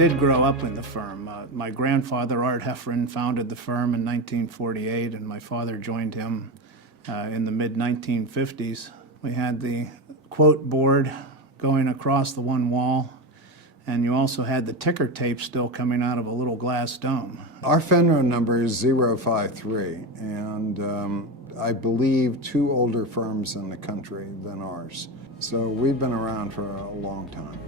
did grow up in the firm. My grandfather, Art Hefren, founded the firm in 1948, and my father joined him in the mid-1950s. We had the quote board going across the one wall, and you also had the ticker tape still coming out of a little glass dome. Our FINRA number is 053, and I believe 2 older firms in the country than ours. So we've been around for a long time.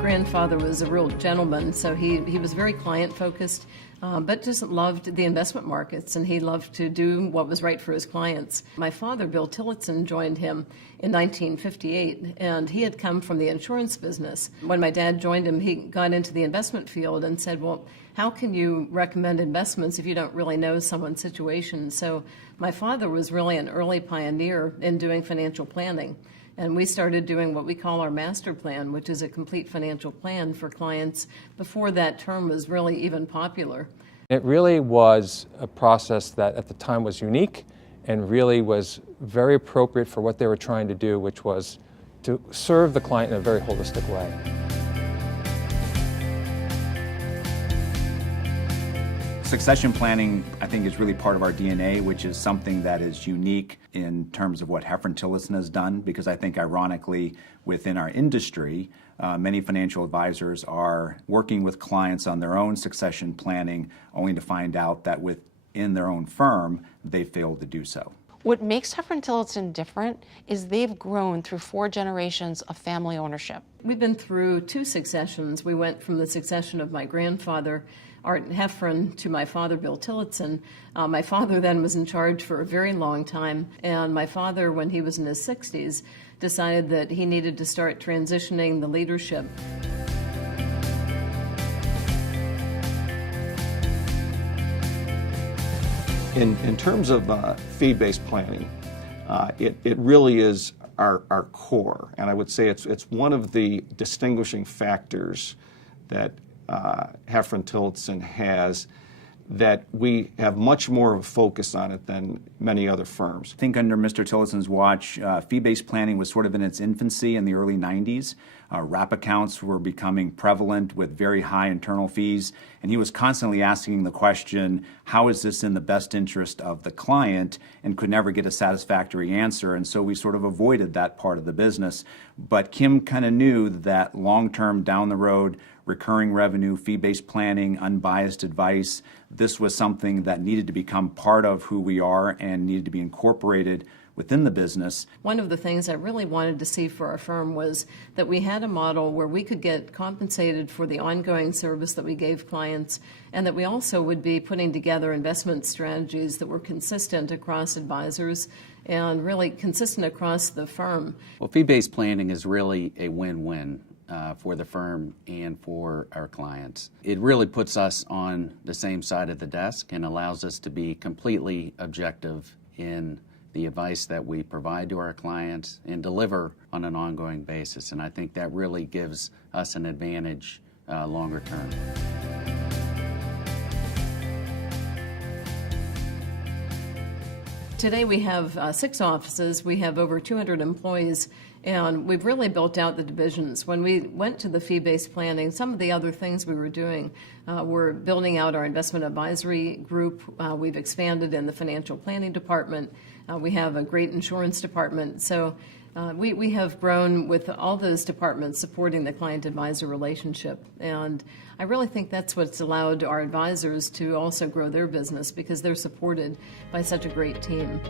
Grandfather was a real gentleman, so he was very client-focused, but just loved the investment markets, and he loved to do what was right for his clients. My father, Bill Tillotson, joined him in 1958, and he had come from the insurance business. When my dad joined him, he got into the investment field and said, well, how can you recommend investments if you don't really know someone's situation? So my father was really an early pioneer in doing financial planning. And we started doing what we call our master plan, which is a complete financial plan for clients before that term was really even popular. It really was a process that at the time was unique and really was very appropriate for what they were trying to do, which was to serve the client in a very holistic way. Succession planning, I think, is really part of our DNA, which is something that is unique in terms of what Hefren-Tillotson has done, because I think, ironically, within our industry, many financial advisors are working with clients on their own succession planning, only to find out that within their own firm, they failed to do so. What makes Hefren-Tillotson different is they've grown through 4 generations of family ownership. We've been through 2 successions. We went from the succession of my grandfather, Art Hefren, to my father, Bill Tillotson. My father then was in charge for a very long time, and my father, when he was in his 60s, decided that he needed to start transitioning the leadership. In terms of fee-based planning, it really is our core, and I would say it's one of the distinguishing factors that Hefren-Tillotson has, that we have much more of a focus on it than many other firms. I think under Mr. Tillotson's watch, fee-based planning was sort of in its infancy in the early 90s. Wrap accounts were becoming prevalent with very high internal fees, and he was constantly asking the question, how is this in the best interest of the client, and could never get a satisfactory answer, and so we sort of avoided that part of the business. But Kim kind of knew that long-term, down the road, recurring revenue, fee-based planning, unbiased advice, this was something that needed to become part of who we are and needed to be incorporated within the business. One of the things I really wanted to see for our firm was that we had a model where we could get compensated for the ongoing service that we gave clients, and that we also would be putting together investment strategies that were consistent across advisors and really consistent across the firm. Well, fee-based planning is really a win-win for the firm and for our clients. It really puts us on the same side of the desk and allows us to be completely objective in the advice that we provide to our clients and deliver on an ongoing basis. And I think that really gives us an advantage longer term. Today we have 6 offices, we have over 200 employees, and we've really built out the divisions. When we went to the fee-based planning, some of the other things we were doing were building out our investment advisory group. We've expanded in the financial planning department. We have a great insurance department. So we have grown with all those departments supporting the client-advisor relationship. And I really think that's what's allowed our advisors to also grow their business, because they're supported by such a great team.